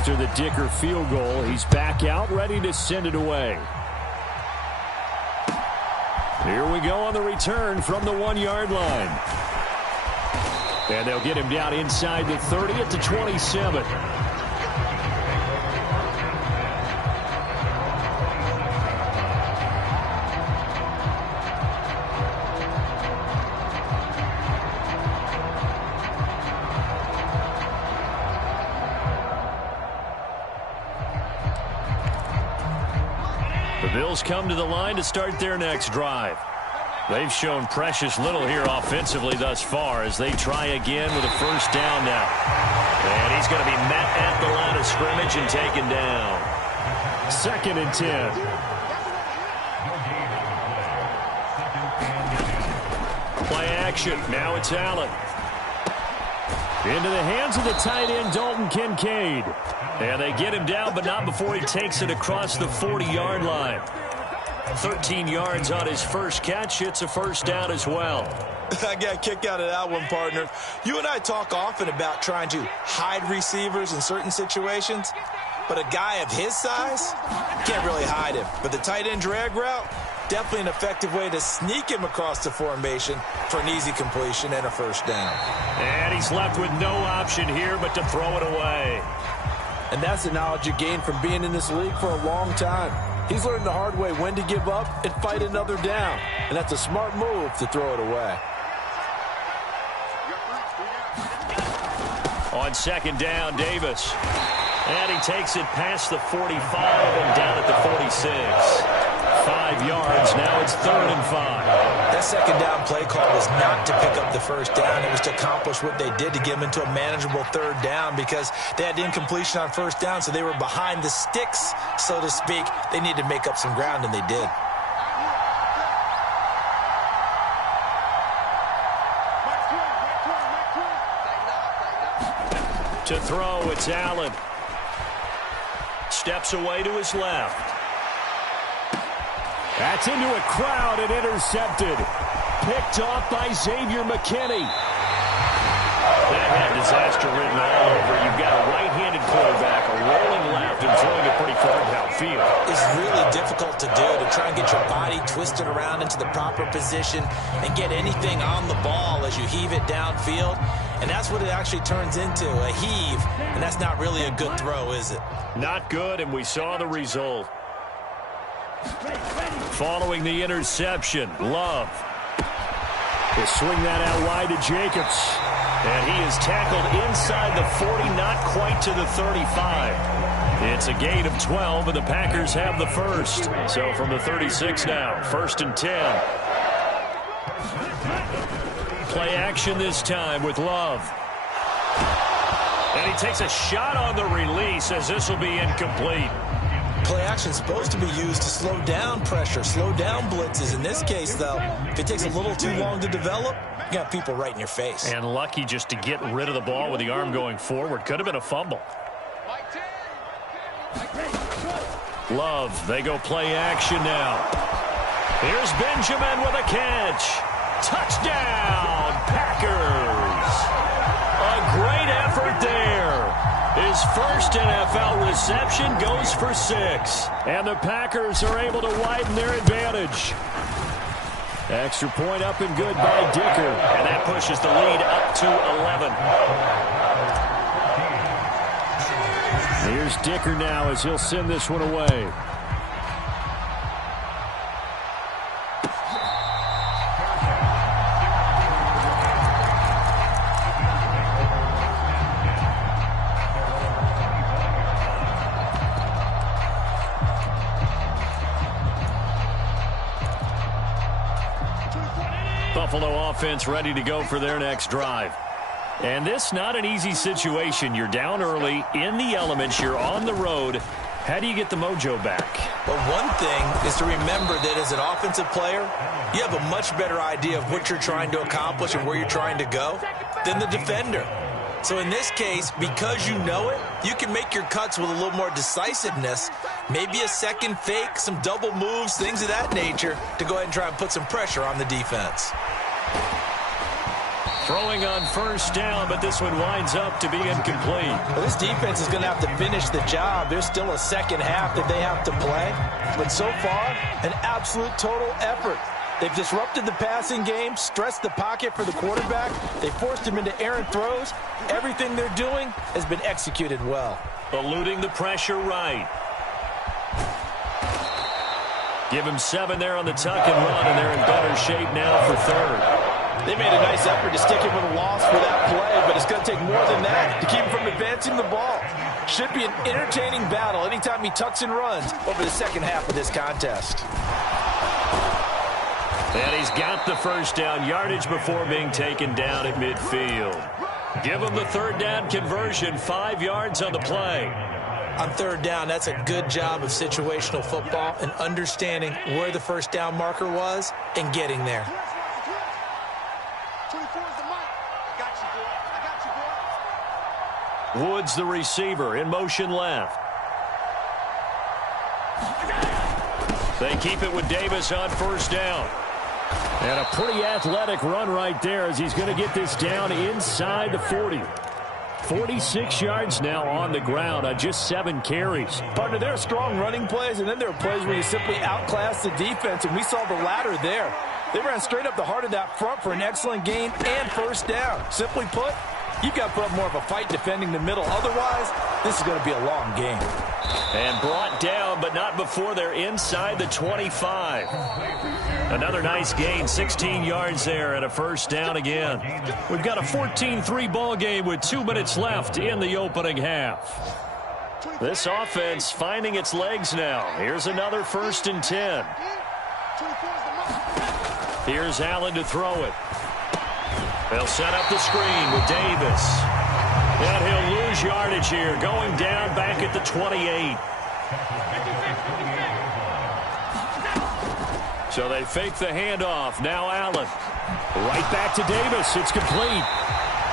After the Dicker field goal, he's back out, ready to send it away. Here we go on the return from the 1-yard line. And they'll get him down inside the 30 at the 27. The Bills come to the line to start their next drive. They've shown precious little here offensively thus far as they try again with a first down now. And he's going to be met at the line of scrimmage and taken down. 2nd and 10. Play action. Now it's Allen. Into the hands of the tight end, Dalton Kincaid. And they get him down, but not before he takes it across the 40-yard line. 13 yards on his first catch. It's a first down as well. I got a kick out of that one, partner. You and I talk often about trying to hide receivers in certain situations, but a guy of his size, can't really hide him. But the tight end drag route, definitely an effective way to sneak him across the formation for an easy completion and a first down. And he's left with no option here but to throw it away. And that's the knowledge you gain from being in this league for a long time. He's learned the hard way when to give up and fight another down. And that's a smart move to throw it away. On 2nd down, Davis. And he takes it past the 45 and down at the 46. 5 yards. Now it's 3rd and 5. That 2nd down play call was not to pick up the first down. It was to accomplish what they did to get them into a manageable 3rd down because they had incompletion on first down, so they were behind the sticks, so to speak. They needed to make up some ground, and they did. To throw, it's Allen. Steps away to his left. That's into a crowd and intercepted. Picked off by Xavier McKinney. That had disaster written all over. You've got a right-handed quarterback, a rolling left, and throwing it pretty far downfield. It's really difficult to do, to try and get your body twisted around into the proper position and get anything on the ball as you heave it downfield. And that's what it actually turns into, a heave. And that's not really a good throw, is it? Not good, and we saw the result. Following the interception, Love. He'll swing that out wide to Jacobs. And he is tackled inside the 40, not quite to the 35. It's a gain of 12, and the Packers have the first. So from the 36 now, 1st and 10. Play action this time with Love. And he takes a shot on the release as this will be incomplete. Play action is supposed to be used to slow down pressure, slow down blitzes. In this case, though, if it takes a little too long to develop, you got people right in your face. And lucky just to get rid of the ball with the arm going forward. Could have been a fumble. Love, they go play action now. Here's Benjamin with a catch. Touchdown, Packers. A great effort there. His first NFL reception goes for 6. And the Packers are able to widen their advantage. Extra point up and good by Dicker. And that pushes the lead up to 11. Here's Dicker now as he'll send this one away. Buffalo offense ready to go for their next drive. And this not an easy situation. You're down early, in the elements, you're on the road. How do you get the mojo back? Well, one thing is to remember that as an offensive player, you have a much better idea of what you're trying to accomplish and where you're trying to go than the defender. So in this case, because you know it, you can make your cuts with a little more decisiveness, maybe a second fake, some double moves, things of that nature, to go ahead and try and put some pressure on the defense. Throwing on first down, but this one winds up to be incomplete. Well, this defense is going to have to finish the job. There's still a second half that they have to play. But so far, an absolute total effort. They've disrupted the passing game, stressed the pocket for the quarterback. They forced him into errant throws. Everything they're doing has been executed well. Eluding the pressure right. Give him 7 there on the tuck and run, and they're in better shape now for third. They made a nice effort to stick him with a loss for that play, but it's going to take more than that to keep him from advancing the ball. Should be an entertaining battle anytime he tucks and runs over the second half of this contest. And he's got the first down yardage before being taken down at midfield. Give him the third down conversion, 5 yards on the play. On third down, that's a good job of situational football and understanding where the first down marker was and getting there. Woods, the receiver, in motion left. They keep it with Davis on first down. And a pretty athletic run right there as he's going to get this down inside the 40. 46 yards now on the ground on just 7 carries. Partner, there are strong running plays, and then there are plays where you simply outclass the defense, and we saw the latter there. They ran straight up the heart of that front for an excellent gain and first down. Simply put, you've got to put up more of a fight defending the middle. Otherwise, this is going to be a long game. And brought down, but not before they're inside the 25. Another nice gain, 16 yards there and a first down again. We've got a 14-3 ball game with 2 minutes left in the opening half. This offense finding its legs now. Here's another 1st and 10. Here's Allen to throw it. They'll set up the screen with Davis. And he'll lose yardage here, going down back at the 28. So they fake the handoff. Now Allen. Right back to Davis. It's complete.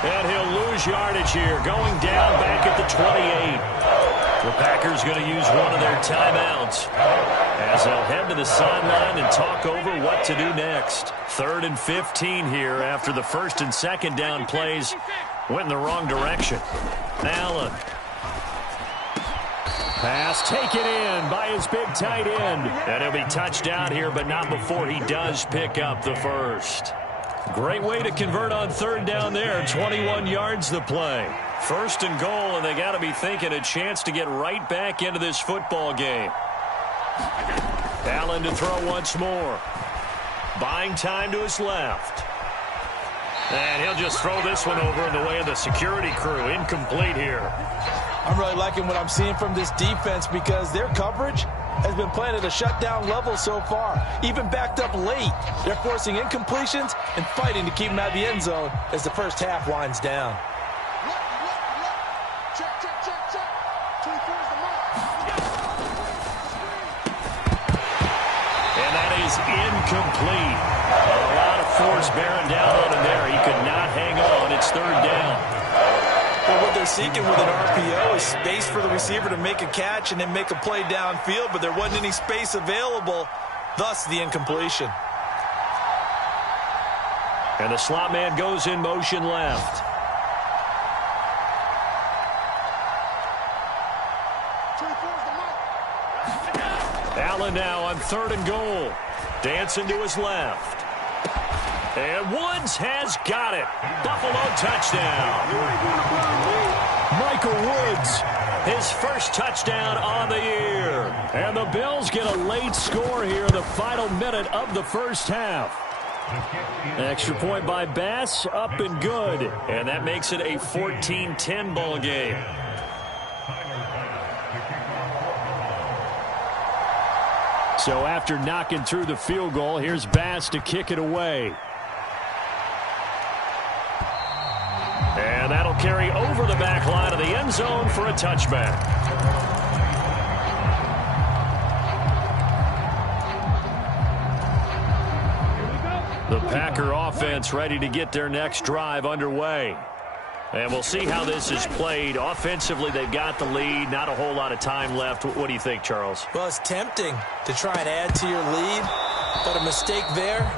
And he'll lose yardage here, going down back at the 28. The Packers going to use one of their timeouts as they'll head to the sideline and talk over what to do next. 3rd and 15 here after the 1st and 2nd down plays went in the wrong direction. Allen. Pass taken in by his big tight end. And he'll be touched down here, but not before he does pick up the first. Great way to convert on 3rd down there. 21 yards the play. 1st and goal, and they got to be thinking a chance to get right back into this football game. Allen to throw once more. Buying time to his left. And he'll just throw this one over in the way of the security crew. Incomplete here. I'm really liking what I'm seeing from this defense because their coverage has been playing at a shutdown level so far. Even backed up late. They're forcing incompletions and fighting to keep them out of the end zone as the first half winds down. And that is incomplete. A lot of force bearing down on him there. He could not hang on. It's 3rd down. Well, what they're seeking with an RPO is space for the receiver to make a catch and then make a play downfield, but there wasn't any space available, thus the incompletion. And the slot man goes in motion left. Allen now on 3rd and goal. Dancing to his left. And Woods has got it. Buffalo touchdown. Michael Woods, his first touchdown on the year. And the Bills get a late score here in the final minute of the first half. Extra point by Bass, up and good. And that makes it a 14-10 ball game. So after knocking through the field goal, here's Bass to kick it away. And that'll carry over the back line of the end zone for a touchback. The Packer offense ready to get their next drive underway. And we'll see how this is played. Offensively, they've got the lead. Not a whole lot of time left. What do you think, Charles? Well, it's tempting to try and add to your lead, but a mistake there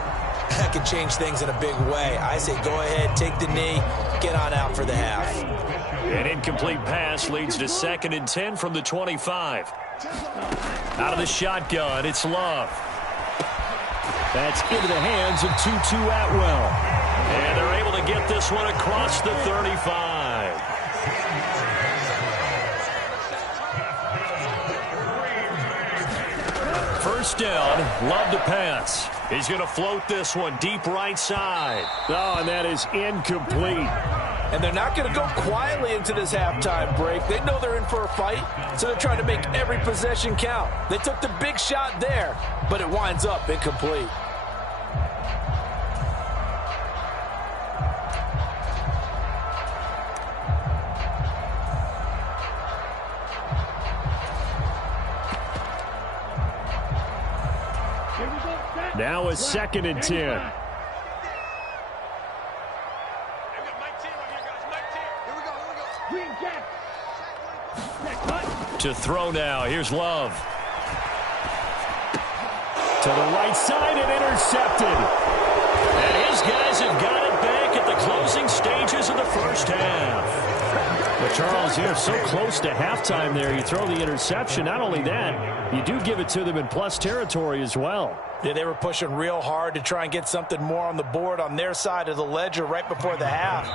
that could change things in a big way. I say go ahead, take the knee, get on out for the half. An incomplete pass leads to 2nd and 10 from the 25. Out of the shotgun, it's Love. That's into the hands of Tutu Atwell. And they're able to get this one across the 35. First down, Love to pass. He's going to float this one deep right side. Oh, and that is incomplete. And they're not going to go quietly into this halftime break. They know they're in for a fight, so they're trying to make every possession count. They took the big shot there, but it winds up incomplete. Now a 2nd and 10. To throw now. Here's Love. To the right side and intercepted. And his guys have got it back at the closing stages of the first half. But Charles, you're so close to halftime there. You throw the interception. Not only that, you do give it to them in plus territory as well. Yeah, they were pushing real hard to try and get something more on the board on their side of the ledger right before the half.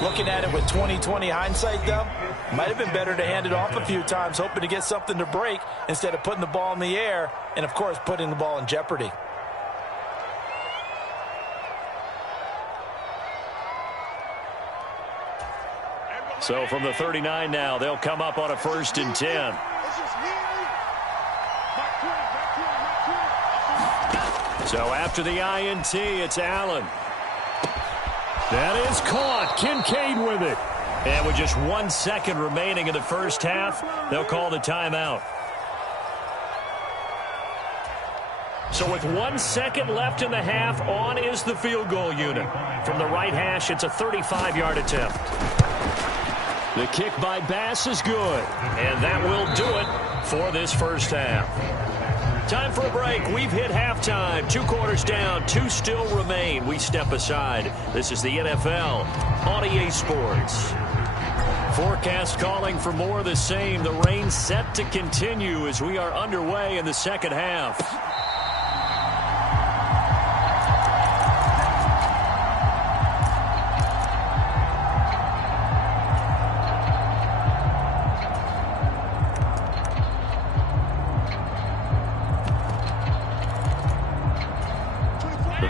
Looking at it with 20/20 hindsight, though, might have been better to hand it off a few times, hoping to get something to break instead of putting the ball in the air and, of course, putting the ball in jeopardy. So from the 39 now, they'll come up on a 1st and 10. So after the INT, it's Allen. That is caught. Kincaid with it. And with just 1 second remaining in the first half, they'll call the timeout. So with 1 second left in the half, on is the field goal unit. From the right hash, it's a 35-yard attempt. The kick by Bass is good. And that will do it for this first half. Time for a break. We've hit halftime. 2 quarters down. 2 still remain. We step aside. This is the NFL on EA Sports. Forecast calling for more of the same. The rain set to continue as we are underway in the second half.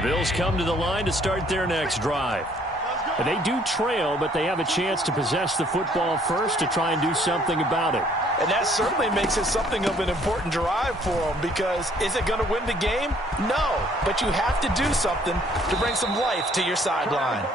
Bills come to the line to start their next drive. They do trail, but they have a chance to possess the football first to try and do something about it. And that certainly makes it something of an important drive for them, because is it going to win the game? No, but you have to do something to bring some life to your sideline.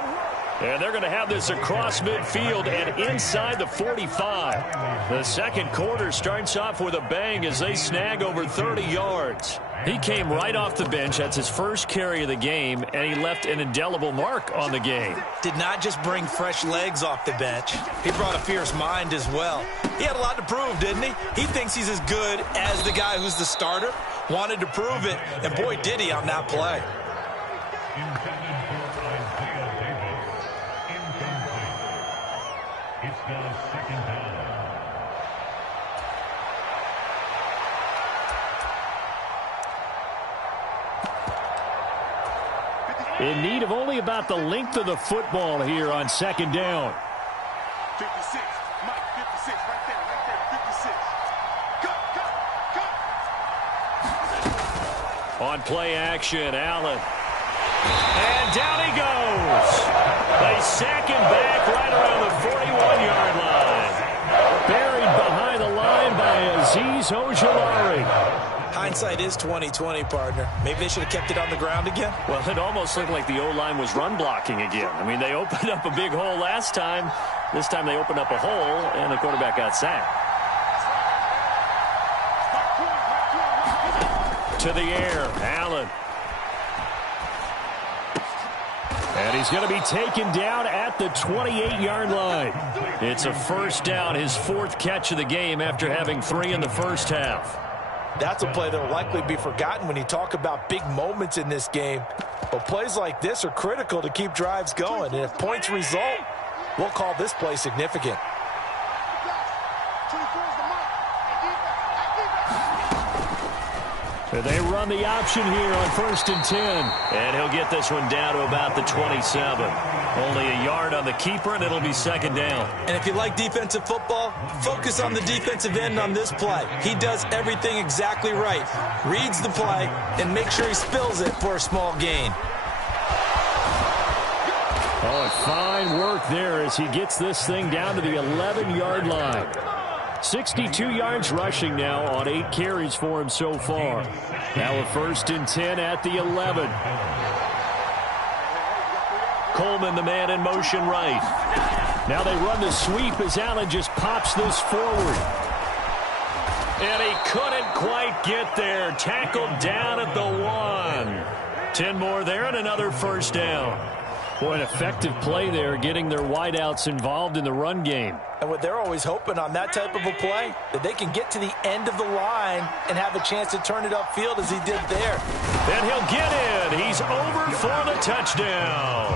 And they're going to have this across midfield and inside the 45. The second quarter starts off with a bang as they snag over 30 yards. He came right off the bench. That's his first carry of the game, and he left an indelible mark on the game. Did not just bring fresh legs off the bench. He brought a fierce mind as well. He had a lot to prove, didn't he? He thinks he's as good as the guy who's the starter. Wanted to prove it, and boy, did he on that play. It's the second down. In need of only about the length of the football here on second down. 56, Mike, 56, right there, 56. Go. On play action, Allen. And down he goes. They sack him back right around the 41-yard line. Buried behind the line by Azeez Ojulari. Hindsight is 20/20, partner. Maybe they should have kept it on the ground again. Well, it almost looked like the O-line was run blocking again. I mean, they opened up a big hole last time. This time they opened up a hole, and the quarterback got sacked. To the air, Allen. And he's going to be taken down at the 28-yard line. It's a first down, his 4th catch of the game after having 3 in the first half. That's a play that will likely be forgotten when you talk about big moments in this game. Well, plays like this are critical to keep drives going, and if points result, we'll call this play significant. They run the option here on 1st and 10. And he'll get this one down to about the 27. Only a yard on the keeper, and it'll be 2nd down. And if you like defensive football, focus on the defensive end on this play. He does everything exactly right. Reads the play and make sure he spills it for a small gain. Oh, and fine work there as he gets this thing down to the 11-yard line. 62 yards rushing now on 8 carries for him so far. Now a 1st and 10 at the 11. Coleman, the man in motion right. Now they run the sweep as Allen just pops this forward. And he couldn't quite get there. Tackled down at the 1. 10 more there and another 1st down. Boy, an effective play there, getting their wideouts involved in the run game. And what they're always hoping on that type of a play, that they can get to the end of the line and have a chance to turn it upfield as he did there. And he'll get in. He's over for the touchdown.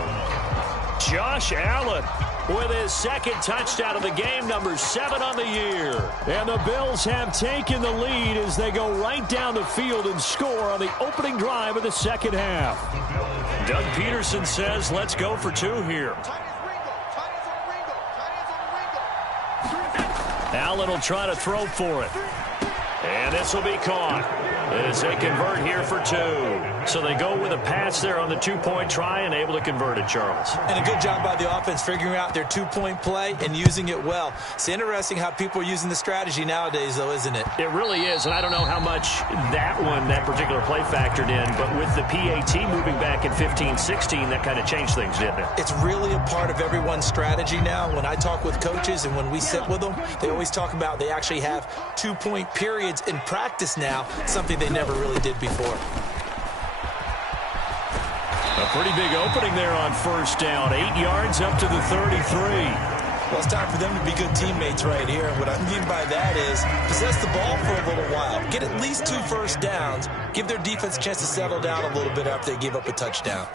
Josh Allen with his 2nd touchdown of the game, number 7 on the year. And the Bills have taken the lead as they go right down the field and score on the opening drive of the 2nd half. Doug Peterson says, let's go for 2 here. Allen will try to throw for it. And this will be caught as they convert here for 2. So they go with a pass there on the 2-point try and able to convert it, Charles. And a good job by the offense figuring out their 2-point play and using it well. It's interesting how people are using the strategy nowadays, though, isn't it? It really is, and I don't know how much that particular play factored in, but with the PAT moving back in 15-16, that kind of changed things, didn't it? It's really a part of everyone's strategy now. When I talk with coaches and when we sit with them, they always talk about they actually have 2-point periods in practice now, something they never really did before. A pretty big opening there on 1st down. 8 yards up to the 33. Well, it's time for them to be good teammates right here. And what I mean by that is possess the ball for a little while. Get at least 2 first downs. Give their defense a chance to settle down a little bit after they give up a touchdown.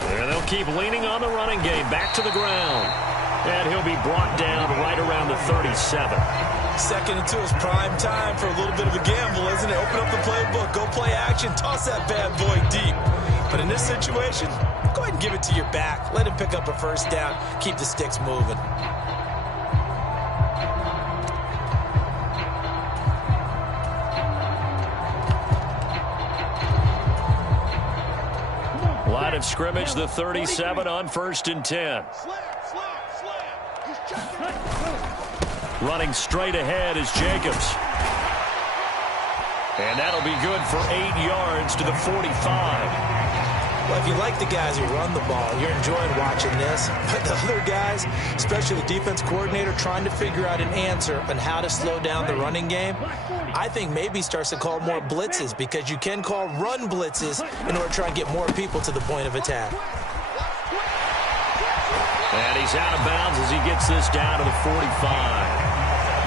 And they'll keep leaning on the running game. Back to the ground. And he'll be brought down right around the 37. 2nd and 2 is prime time for a little bit of a gamble, isn't it? Open up the playbook, go play action, toss that bad boy deep. But in this situation, go ahead and give it to your back. Let him pick up a 1st down. Keep the sticks moving. Line of scrimmage, the 37 on 1st and 10. Running straight ahead is Jacobs. And that'll be good for 8 yards to the 45. Well, if you like the guys who run the ball, you're enjoying watching this. But the other guys, especially the defense coordinator, trying to figure out an answer on how to slow down the running game, I think maybe starts to call more blitzes, because you can call run blitzes in order to try and get more people to the point of attack. And he's out of bounds as he gets this down to the 45.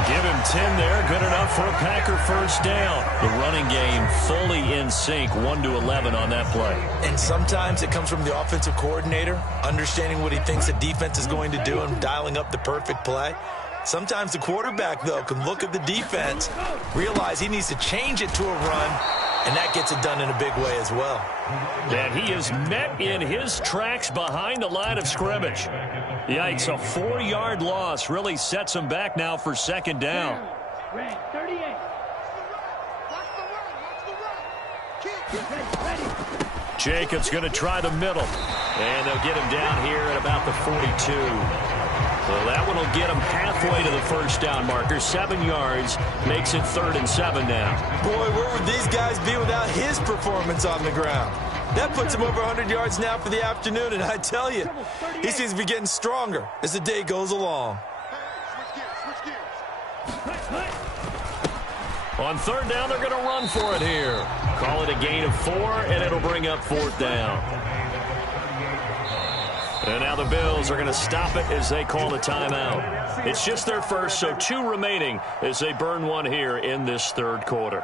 Give him 10 there. Good enough for a Packer 1st down. The running game fully in sync, 1-11 on that play. And sometimes it comes from the offensive coordinator, understanding what he thinks the defense is going to do and dialing up the perfect play. Sometimes the quarterback, though, can look at the defense, realize he needs to change it to a run, and that gets it done in a big way as well. And he is met in his tracks behind the line of scrimmage. Yikes, a 4-yard loss really sets him back now for 2nd down. Jacobs going to try the middle. And they'll get him down here at about the 42. So that one will get him halfway to the 1st down marker. 7 yards makes it 3rd and 7 now. Boy, where would these guys be without his performance on the ground? That puts him over 100 yards now for the afternoon, and I tell you, he seems to be getting stronger as the day goes along. On 3rd down, they're going to run for it here. Call it a gain of 4, and it'll bring up 4th down. And now the Bills are going to stop it as they call the timeout. It's just their first, so 2 remaining as they burn one here in this 3rd quarter.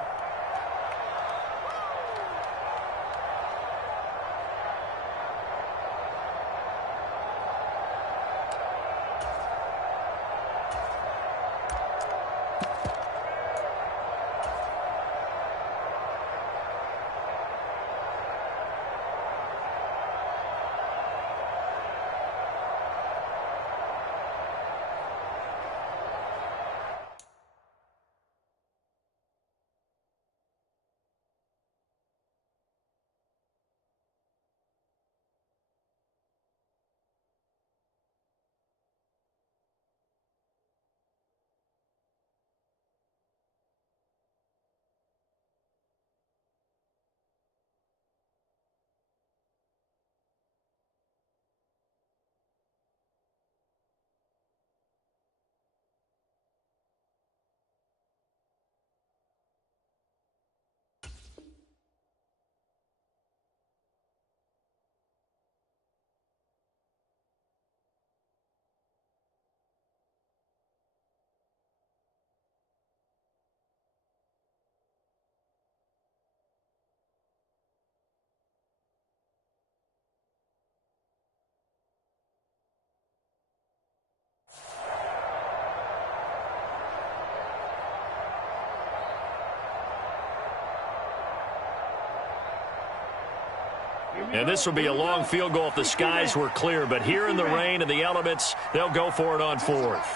And this will be a long field goal if the skies were clear. But here in the rain and the elements, they'll go for it on fourth.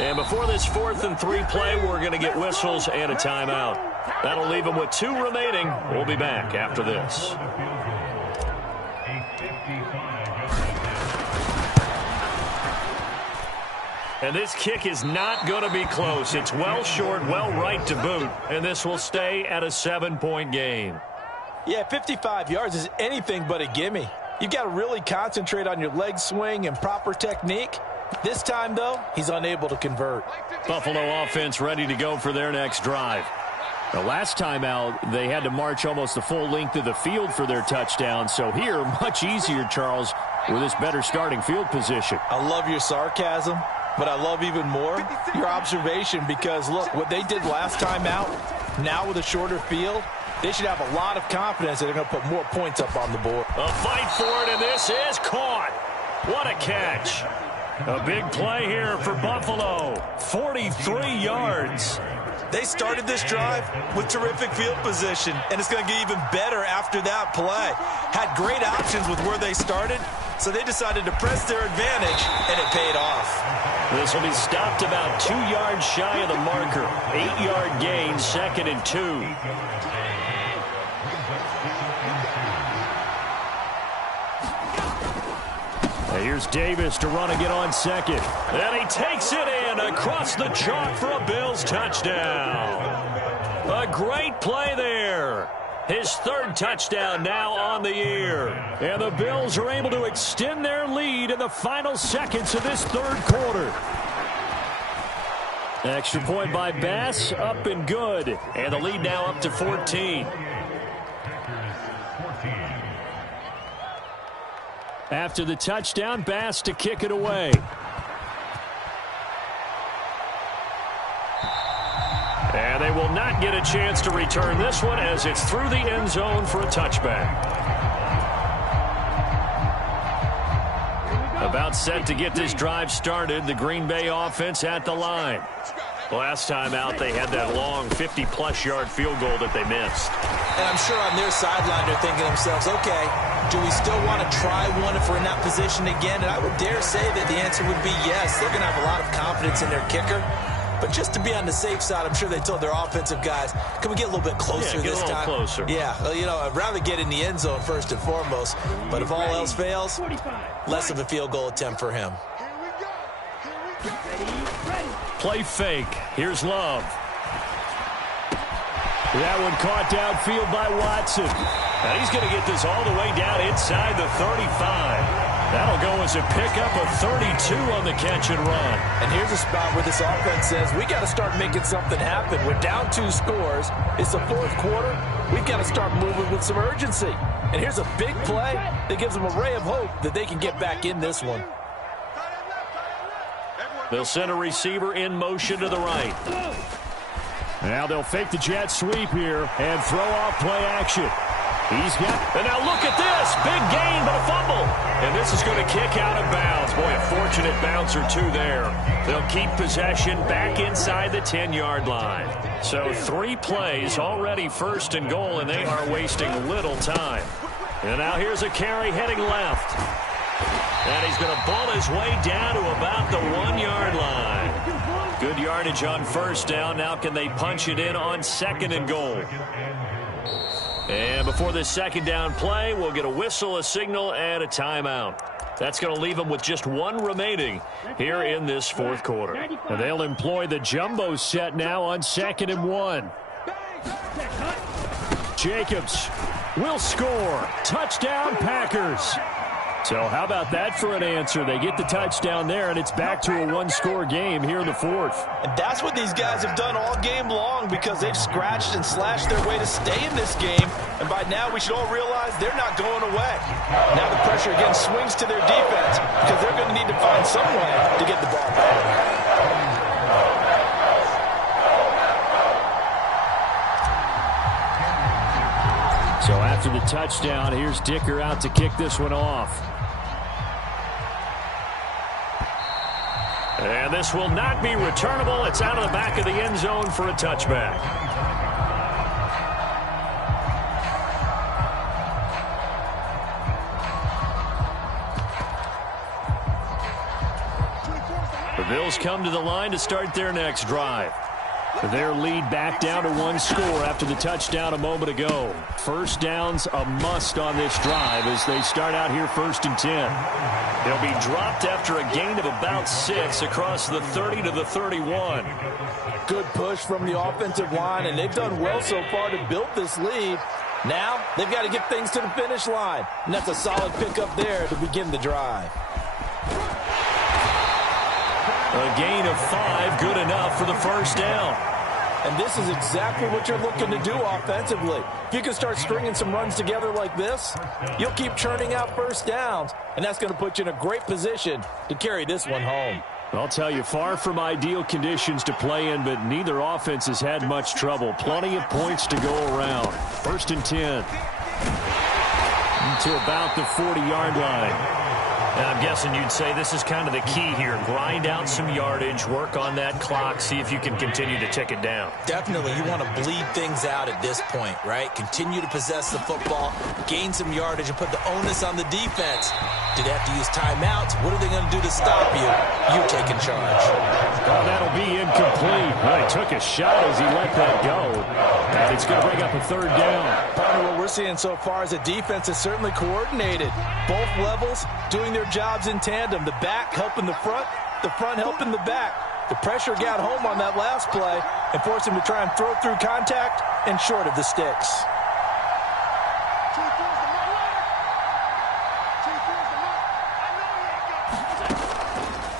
And before this 4th and 3 play, we're going to get whistles and a timeout. That'll leave them with 2 remaining. We'll be back after this. And this kick is not going to be close. It's well short, well right to boot. And this will stay at a 7-point game. Yeah, 55 yards is anything but a gimme. You've got to really concentrate on your leg swing and proper technique. This time, though, he's unable to convert. Buffalo offense ready to go for their next drive. The last time out, they had to march almost the full length of the field for their touchdown. So here, much easier, Charles, with this better starting field position. I love your sarcasm, but I love even more your observation because, look, what they did last time out, now with a shorter field, they should have a lot of confidence that they're going to put more points up on the board. A fight for it, and this is caught. What a catch. A big play here for Buffalo. 43 yards. They started this drive with terrific field position, and it's going to get even better after that play. Had great options with where they started, so they decided to press their advantage, and it paid off. This will be stopped about 2 yards shy of the marker. 8-yard gain, 2nd and 2. Here's Davis to run again on second. And he takes it in across the chalk for a Bills touchdown. A great play there. His 3rd touchdown now on the year. And the Bills are able to extend their lead in the final seconds of this 3rd quarter. Extra point by Bass, up and good. And the lead now up to 14. After the touchdown, Bass to kick it away. And they will not get a chance to return this one as it's through the end zone for a touchback. About set to get this drive started, the Green Bay offense at the line. Last time out, they had that long 50-plus yard field goal that they missed. And I'm sure on their sideline they're thinking to themselves, okay, do we still want to try one if we're in that position again? And I would dare say that the answer would be yes. They're going to have a lot of confidence in their kicker. But just to be on the safe side, I'm sure they told their offensive guys, can we get a little bit closer this time? Get a little closer. Yeah, well, you know, I'd rather get in the end zone first and foremost. But if all else fails, less of a field goal attempt for him. Play fake. Here's Love. That one caught downfield by Watson. And he's going to get this all the way down inside the 35. That'll go as a pickup of 32 on the catch and run. And here's a spot where this offense says, we got to start making something happen. We're down 2 scores. It's the 4th quarter. We've got to start moving with some urgency. And here's a big play that gives them a ray of hope that they can get back in this one. They'll send a receiver in motion to the right. Now they'll fake the jet sweep here and throw off play action. He's got, and now look at this. Big gain, but a fumble. And this is going to kick out of bounds. Boy, a fortunate bounce or 2 there. They'll keep possession back inside the 10-yard line. So 3 plays already 1st and goal, and they are wasting little time. And now here's a carry heading left. And he's going to ball his way down to about the 1-yard line. Good yardage on 1st down. Now can they punch it in on 2nd and goal? And before this 2nd down play, we'll get a whistle, a signal, and a timeout. That's going to leave them with just 1 remaining here in this 4th quarter. And they'll employ the jumbo set now on 2nd and 1. Jacobs will score. Touchdown, Packers. So how about that for an answer? They get the touchdown there, and it's back to a 1-score game here in the 4th. And that's what these guys have done all game long because they've scratched and slashed their way to stay in this game. And by now, we should all realize they're not going away. Now the pressure again swings to their defense because they're going to need to find some way to get the ball back. So after the touchdown, here's Dicker out to kick this one off. And this will not be returnable. It's out of the back of the end zone for a touchback. The Bills come to the line to start their next drive. Their lead back down to 1 score after the touchdown a moment ago. First down's a must on this drive as they start out here 1st and 10. They'll be dropped after a gain of about 6 across the 30 to the 31. Good push from the offensive line, and they've done well so far to build this lead. Now they've got to get things to the finish line, and that's a solid pickup there to begin the drive. A gain of 5, good enough for the first down. And this is exactly what you're looking to do offensively. If you can start stringing some runs together like this, you'll keep churning out first downs, and that's going to put you in a great position to carry this one home. I'll tell you, far from ideal conditions to play in, but neither offense has had much trouble. Plenty of points to go around. 1st and 10. To about the 40-yard line. And I'm guessing you'd say this is kind of the key here. Grind out some yardage, work on that clock, see if you can continue to tick it down. Definitely, you want to bleed things out at this point, right? Continue to possess the football, gain some yardage, and put the onus on the defense. Do they have to use timeouts? What are they going to do to stop you? You're taking charge. Oh, that'll be incomplete. Well, he took a shot as he let that go. And it's going to bring up a 3rd down. Partner, what we're seeing so far is a defense is certainly coordinated. Both levels doing their jobs in tandem. The back helping the front helping the back. The pressure got home on that last play and forced him to try and throw through contact and short of the sticks.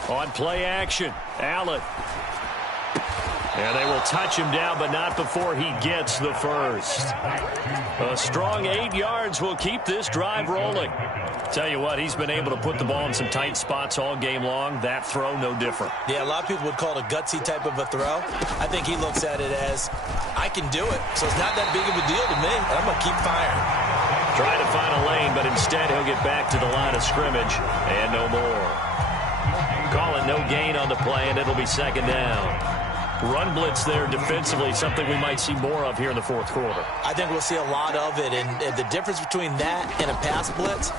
On play action, Allen. And they will touch him down, but not before he gets the first. A strong 8 yards will keep this drive rolling. Tell you what, he's been able to put the ball in some tight spots all game long. That throw, no different. Yeah, a lot of people would call it a gutsy type of a throw. I think he looks at it as, I can do it, so it's not that big of a deal to me, and I'm going to keep firing. Trying to find a lane, but instead he'll get back to the line of scrimmage, and no more. Call it no gain on the play, and it'll be 2nd down. Run blitz there defensively, something we might see more of here in the 4th quarter. I think we'll see a lot of it, and the difference between that and a pass blitz,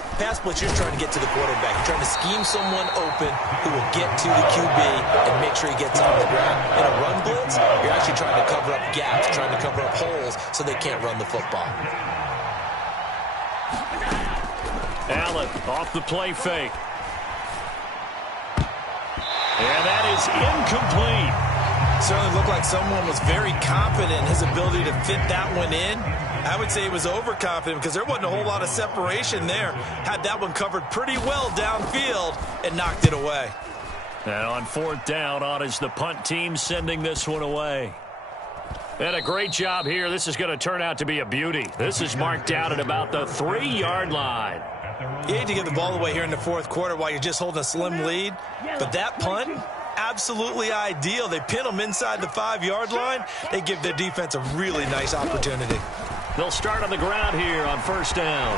you're trying to get to the quarterback. You're trying to scheme someone open who will get to the QB and make sure he gets on the ground. In a run blitz, you're actually trying to cover up gaps, trying to cover up holes so they can't run the football. Allen off the play fake. And that is incomplete. Certainly looked like someone was very confident in his ability to fit that one in. I would say he was overconfident because there wasn't a whole lot of separation there. Had that one covered pretty well downfield and knocked it away. And on 4th down, on is the punt team sending this one away. And a great job here. This is going to turn out to be a beauty. This is marked out at about the 3-yard line. You hate to give the ball away here in the 4th quarter while you're just holding a slim lead, but that punt, absolutely ideal. They pin them inside the 5-yard line. They give their defense a really nice opportunity. They'll start on the ground here on 1st down.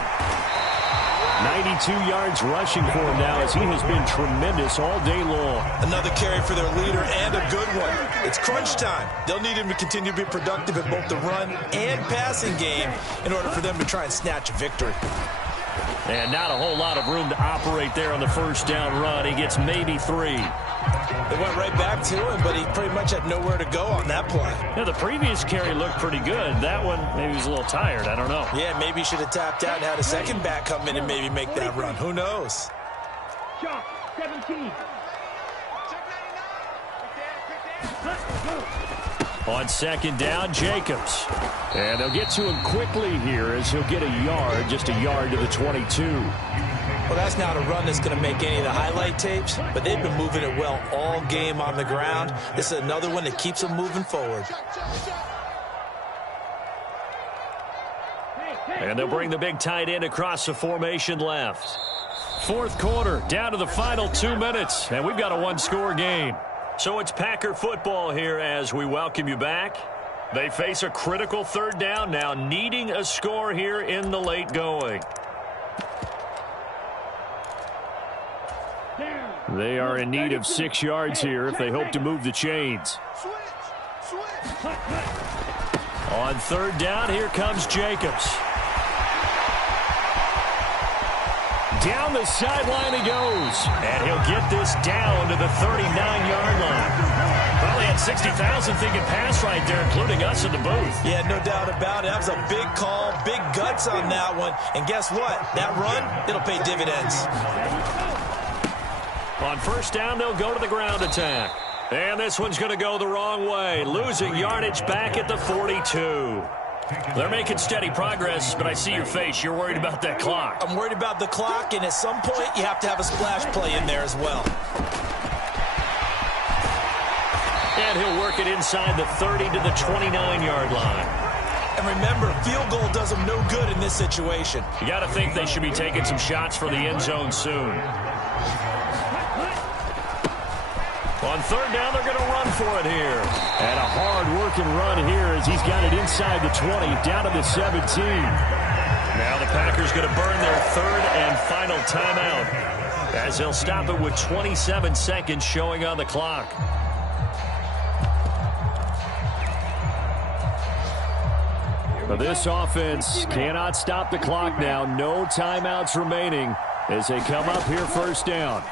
92 yards rushing for him now as he has been tremendous all day long. Another carry for their leader and a good one. It's crunch time. They'll need him to continue to be productive in both the run and passing game in order for them to try and snatch a victory. And not a whole lot of room to operate there on the 1st down run. He gets maybe 3. They went right back to him, but he pretty much had nowhere to go on that play. Yeah, the previous carry looked pretty good. That one, maybe he was a little tired. I don't know. Yeah, maybe he should have tapped out and had a second back come in and maybe make that run. Who knows? 17. On 2nd down, Jacobs. And they'll get to him quickly here as he'll get a yard, just a yard to the 22. Well, that's not a run that's going to make any of the highlight tapes, but they've been moving it well all game on the ground. This is another one that keeps them moving forward. And they'll bring the big tight end across the formation left. 4th quarter, down to the final 2 minutes, and we've got a 1-score game. So it's Packer football here as we welcome you back. They face a critical 3rd down now, needing a score here in the late going. Down. They are in need of 6 yards here if they hope to move the chains. On third down, here comes Jacobs. Down the sideline he goes. And he'll get this down to the 39-yard line. Probably had 60,000 thinking pass right there, including us in the booth. Yeah, no doubt about it. That was a big call, big guts on that one. And guess what? That run, it'll pay dividends. On first down, they'll go to the ground attack. And this one's going to go the wrong way, losing yardage back at the 42. They're making steady progress, but I see your face. You're worried about that clock. I'm worried about the clock, and at some point, you have to have a splash play in there as well. And he'll work it inside the 30 to the 29-yard line. And remember, field goal does them no good in this situation. You got to think they should be taking some shots for the end zone soon. On third down, they're going to run for it here. And a hard-working run here as he's got it inside the 20, down to the 17. Now the Packers going to burn their third and final timeout as they'll stop it with 27 seconds showing on the clock. But this offense cannot stop the clock now. No timeouts remaining as they come up here first down.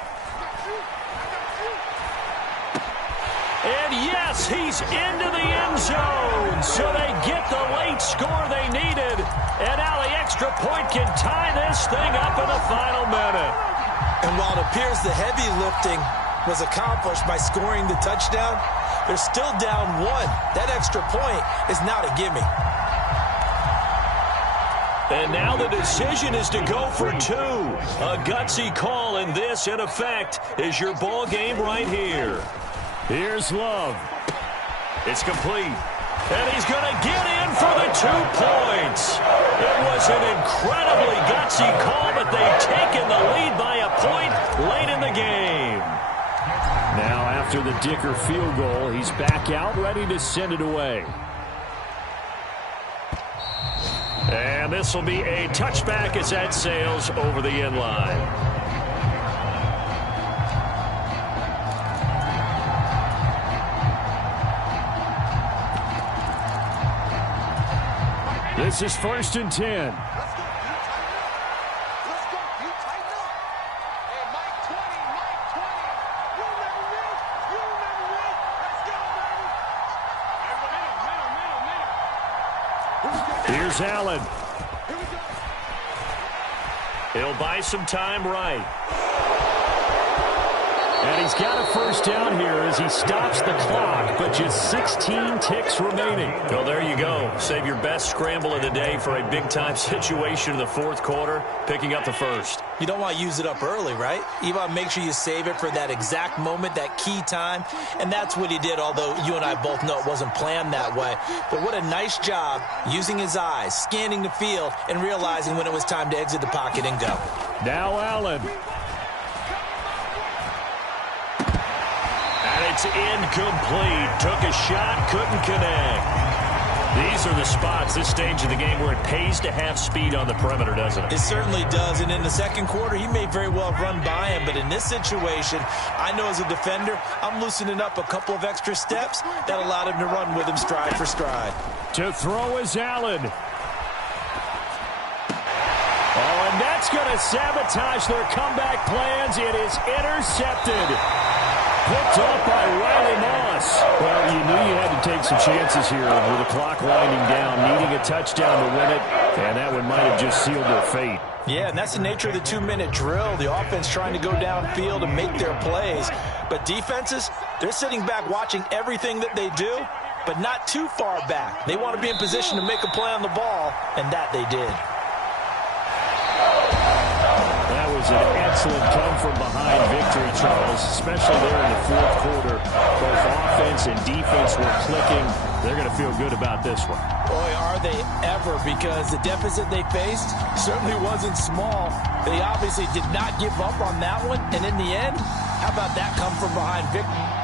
And yes, he's into the end zone. So they get the late score they needed. And now the extra point can tie this thing up in the final minute. And while it appears the heavy lifting was accomplished by scoring the touchdown, they're still down one. That extra point is not a gimme. And now the decision is to go for two. A gutsy call, and this, in effect, is your ball game right here. Here's Love. It's complete. And he's going to get in for the 2 points. It was an incredibly gutsy call, but they've taken the lead by a point late in the game. Now after the Dicker field goal, he's back out ready to send it away. And this will be a touchback as that sails over the end line. This is 1st and 10. Here's Allen. He'll buy some time right. And he's got a first down here as he stops the clock, but just 16 ticks remaining. Well, there you go. Save your best scramble of the day for a big-time situation in the fourth quarter, picking up the first. You don't want to use it up early, right? You want to make sure you save it for that exact moment, that key time. And that's what he did, although you and I both know it wasn't planned that way. But what a nice job using his eyes, scanning the field, and realizing when it was time to exit the pocket and go. Now Allen. It's incomplete. Took a shot, couldn't connect. These are the spots, this stage of the game, where it pays to have speed on the perimeter, doesn't it? It certainly does. And in the second quarter, he may very well run by him. But in this situation, I know as a defender, I'm loosening up a couple of extra steps that allowed him to run with him stride for stride. To throw is Allen. Oh, and that's going to sabotage their comeback plans. It is intercepted. Picked up by Riley Moss. Well, you knew you had to take some chances here with the clock winding down, needing a touchdown to win it, and that one might have just sealed their fate. Yeah, and that's the nature of the 2-minute drill. The offense trying to go downfield and make their plays. But defenses, they're sitting back watching everything that they do, but not too far back. They want to be in position to make a play on the ball, and that they did. That was an excellent come-from-behind victory, Charles, especially there in the fourth quarter. Both offense and defense were clicking. They're going to feel good about this one. Boy, are they ever, because the deficit they faced certainly wasn't small. They obviously did not give up on that one, and in the end, how about that come-from-behind victory?